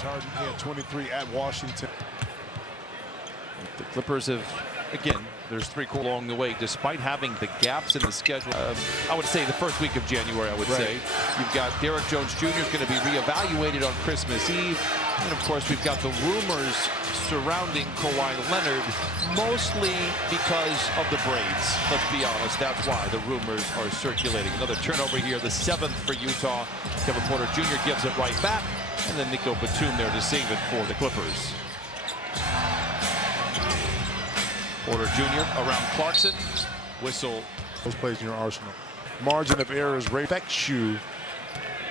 James Harden had 23 at Washington. The Clippers have, again, there's 3 quarters along the way, despite having the gaps in the schedule. I would say the first week of January, I would say. You've got Derrick Jones Jr. is going to be reevaluated on Christmas Eve. And, of course, we've got the rumors surrounding Kawhi Leonard, mostly because of the braids. Let's be honest, that's why the rumors are circulating. Another turnover here, the 7th for Utah. Kevin Porter Jr. gives it right back. And then Nico Batum there to save it for the Clippers. Porter Jr. around Clarkson. Whistle. Those plays in your arsenal. Margin of errors affects you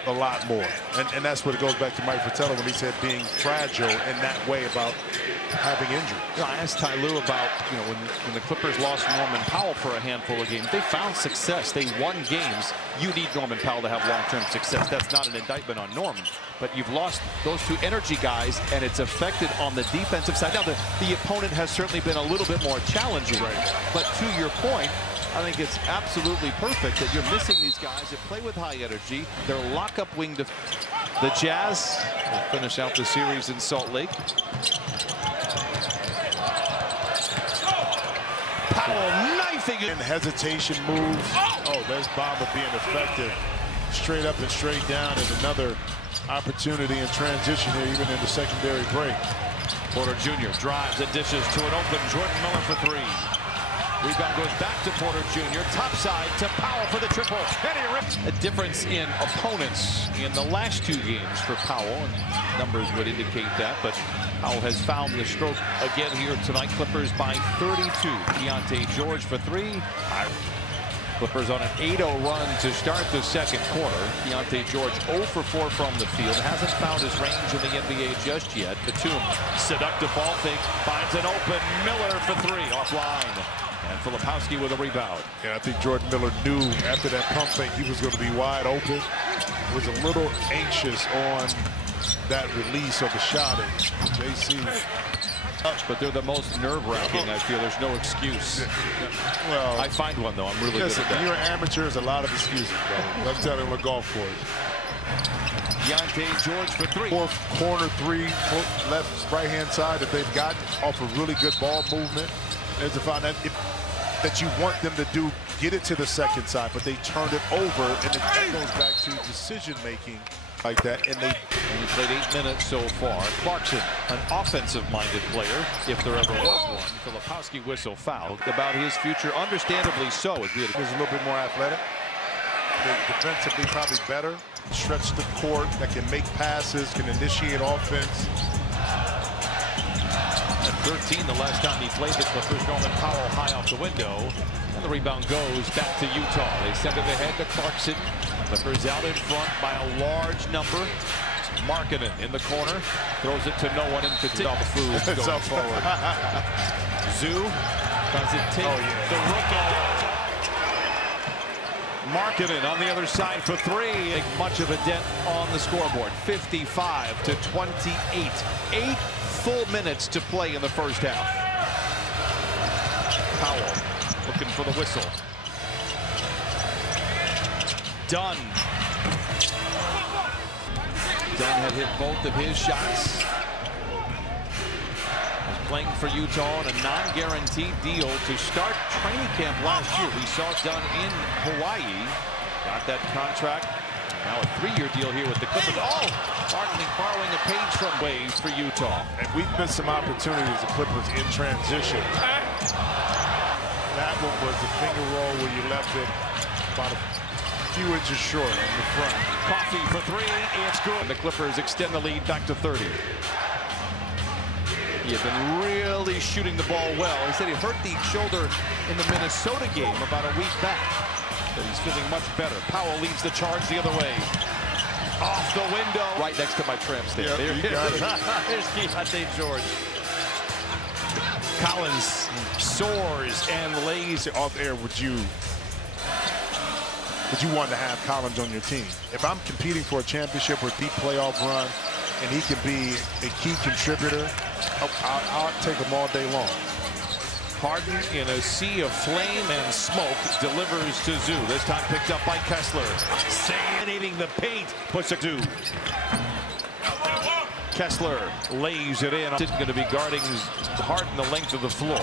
a lot more. And that's what it goes back to Mike Fratello when he said being fragile in that way about having injury. You know, I asked Ty Lue about, when the Clippers lost Norman Powell for a handful of games, they found success. They won games. You need Norman Powell to have long-term success. That's not an indictment on Norman. But you've lost those 2 energy guys, and it's affected on the defensive side. Now, the opponent has certainly been a little bit more challenging. Right. But to your point, I think it's absolutely perfect that you're missing these guys that play with high energy. They're lock-up wing. The Jazz will finish out the series in Salt Lake. Powell knifing it. And hesitation moves. Oh, there's Bamba being effective. Straight up and straight down, and another opportunity in transition here, even in the secondary break. Porter Jr. drives and dishes to an open Jordan Miller for 3. Rebound goes back to Porter Jr. Top side to Powell for the triple. And he rips. A difference in opponents in the last 2 games for Powell, and numbers would indicate that. But Powell has found the stroke again here tonight. Clippers by 32. Keontae George for 3. Clippers on an 8-0 run to start the second quarter. Keontae George 0 for 4 from the field. Hasn't found his range in the NBA just yet. Batum, seductive ball fake, finds an open Miller for 3 offline. And Filipowski with a rebound. Yeah, I think Jordan Miller knew after that pump fake he was going to be wide open. Was a little anxious on that release of the shot. And JC. But they're the most nerve-wracking. I feel there's no excuse. Well, I find one though. I'm really good at that. When you're an amateur, there's a lot of excuses, bro. Let's tell him a golf course. Keontae George for 3. 4th corner 3, left, right-hand side that they've gotten off a really good ball movement. There's a find that you want them to do, get it to the second side, but they turned it over, and it goes back to decision-making like that. And they only played 8 minutes so far. Clarkson, an offensive-minded player, if there ever was one. Filipowski whistle fouled. About his future, understandably so. He's a little bit more athletic. They're defensively probably better. Stretch the court, that can make passes, can initiate offense. At 13, the last time he played the Clippers, Norman Powell high off the window. And the rebound goes back to Utah. They send it ahead to Clarkson. Clippers out in front by a large number. Markkanen in the corner. Throws it to no one in particular. The Foods going forward. Zoo. Does it take the rookie? Markkanen on the other side for 3. Make much of a dent on the scoreboard. 55 to 28. 8 full minutes to play in the first half. Powell looking for the whistle. Dunn. Dunn had hit both of his shots. Was playing for Utah on a non-guaranteed deal to start training camp last year. We saw Dunn in Hawaii. Got that contract. Now a 3-year deal here with the Clippers. Oh, borrowing a page from Waves for Utah. And we've missed some opportunities, the Clippers in transition. That one was the finger roll where you left it about a few inches short in the front. Coffee for 3, it's good. The Clippers extend the lead back to 30. He had been really shooting the ball well. He said he hurt the shoulder in the Minnesota game about a week back. But he's feeling much better. Powell leads the charge the other way. Off the window. Right next to my tramp stand. Yep, there you got it. There's Keontae George. Collins soars and lays off air. Would you want to have Collins on your team? If I'm competing for a championship or deep playoff run, and he can be a key contributor, I'll take him all day long. Harden in a sea of flame and smoke delivers to Zoo. This time picked up by Kessler. Sanitating the paint. Puts it to Kessler lays it in. It's going to be guarding Harden the length of the floor.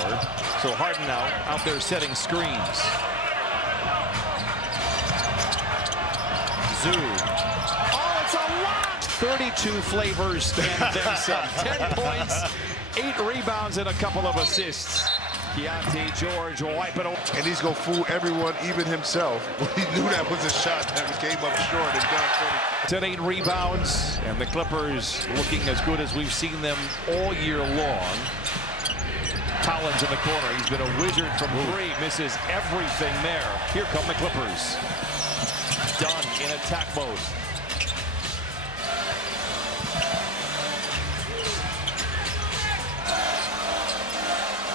So Harden now out there setting screens. Zoo. Oh, it's a lot! 32 flavors and then some. 10 points, 8 rebounds, and a couple of assists. Keontae George will wipe it away. And he's going to fool everyone, even himself. He knew that was a shot that came up short and got 10, 8 rebounds, and the Clippers looking as good as we've seen them all year long. Collins in the corner. He's been a wizard from 3. Misses everything there. Here come the Clippers. Done in attack mode.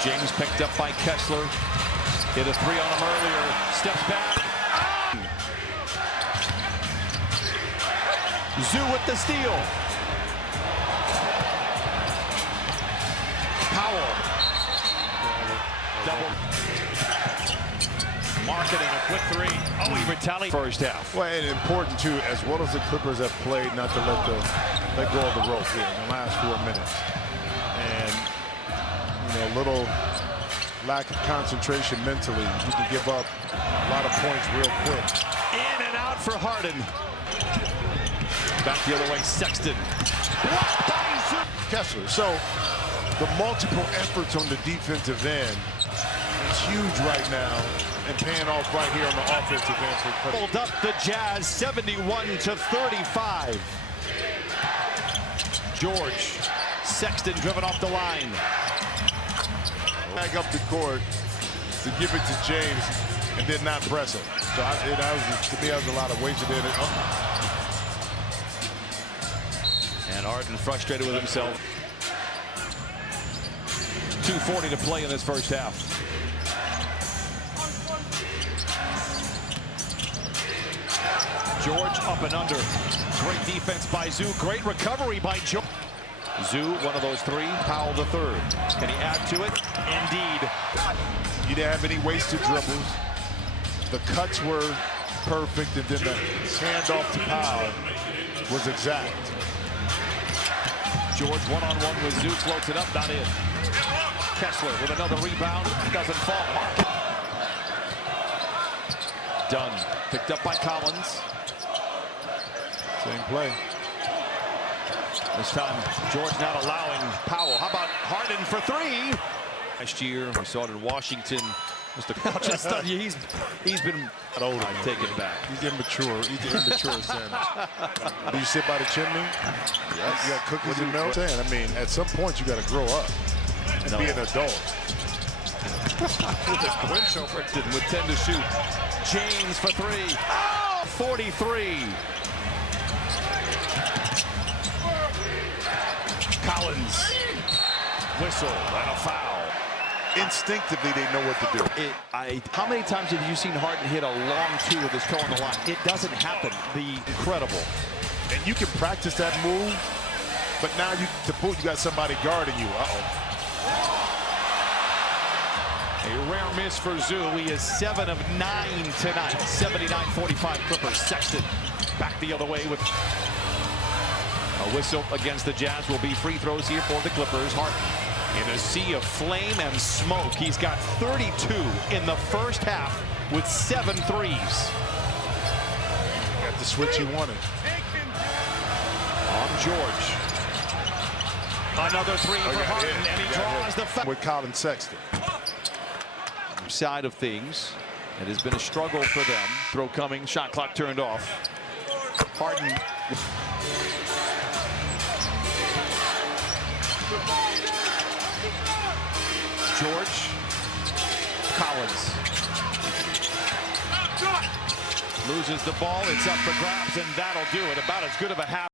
James picked up by Kessler. Hit a 3 on him earlier. Steps back. Zoo with the steal. Powell. Double. Marketing a quick 3. Oh, he retaliated first half. Well, and important too, as well as the Clippers have played, not to let go of the rope here in the last 4 minutes. And a little lack of concentration mentally. You can give up a lot of points real quick. In and out for Harden. Back the other way, Sexton. Blocked by Kessler. So the multiple efforts on the defensive end is huge right now, and paying off right here on the offensive end for Clippers. Pulled up the Jazz 71-35. George. Sexton driven off the line. Back up the court to give it to James and did not press him. So to me, that was a lot of wasted in it. And Harden frustrated with himself. 2:40 to play in this first half. George up and under. Great defense by Zoo. Great recovery by George. Zoo, one of those 3. Powell the 3rd. Can he add to it? Indeed. You didn't have any wasted dribbles. The cuts were perfect, and then the handoff to Powell was exact. George one-on-one with Zoo, floats it up, not in. Kessler with another rebound, doesn't fall. Done. Picked up by Collins. Same play. This time, George not allowing Powell. How about Harden for 3? Last year, we saw it in Washington. He's been older. I take it back. He's immature. He's immature, Sam. Do you sit by the chimney? Yes. You got cookies and milk? I mean, at some point, you got to grow up and be an adult. With a clinch over with 10 to shoot. James for 3. Oh, 43. Collins. Whistle and a foul. Instinctively, they know what to do. How many times have you seen Harden hit a long 2 with his toe on the line? It doesn't happen. Incredible. And you can practice that move, but now you got somebody guarding you. A rare miss for Zoo. He is 7 of 9 tonight. 79-45 Clippers. Sexton back the other way with a whistle against the Jazz. Will be free throws here for the Clippers. Harden in a sea of flame and smoke. He's got 32 in the first half with 7 threes. Got the switch he wanted. On George. Another 3 for Harden, and he draws the foul. With Colin Sexton. Side of things. It has been a struggle for them. Throw coming, shot clock turned off. Harden. George. Collins. Loses the ball. It's up for grabs, and that'll do it. About as good of a half.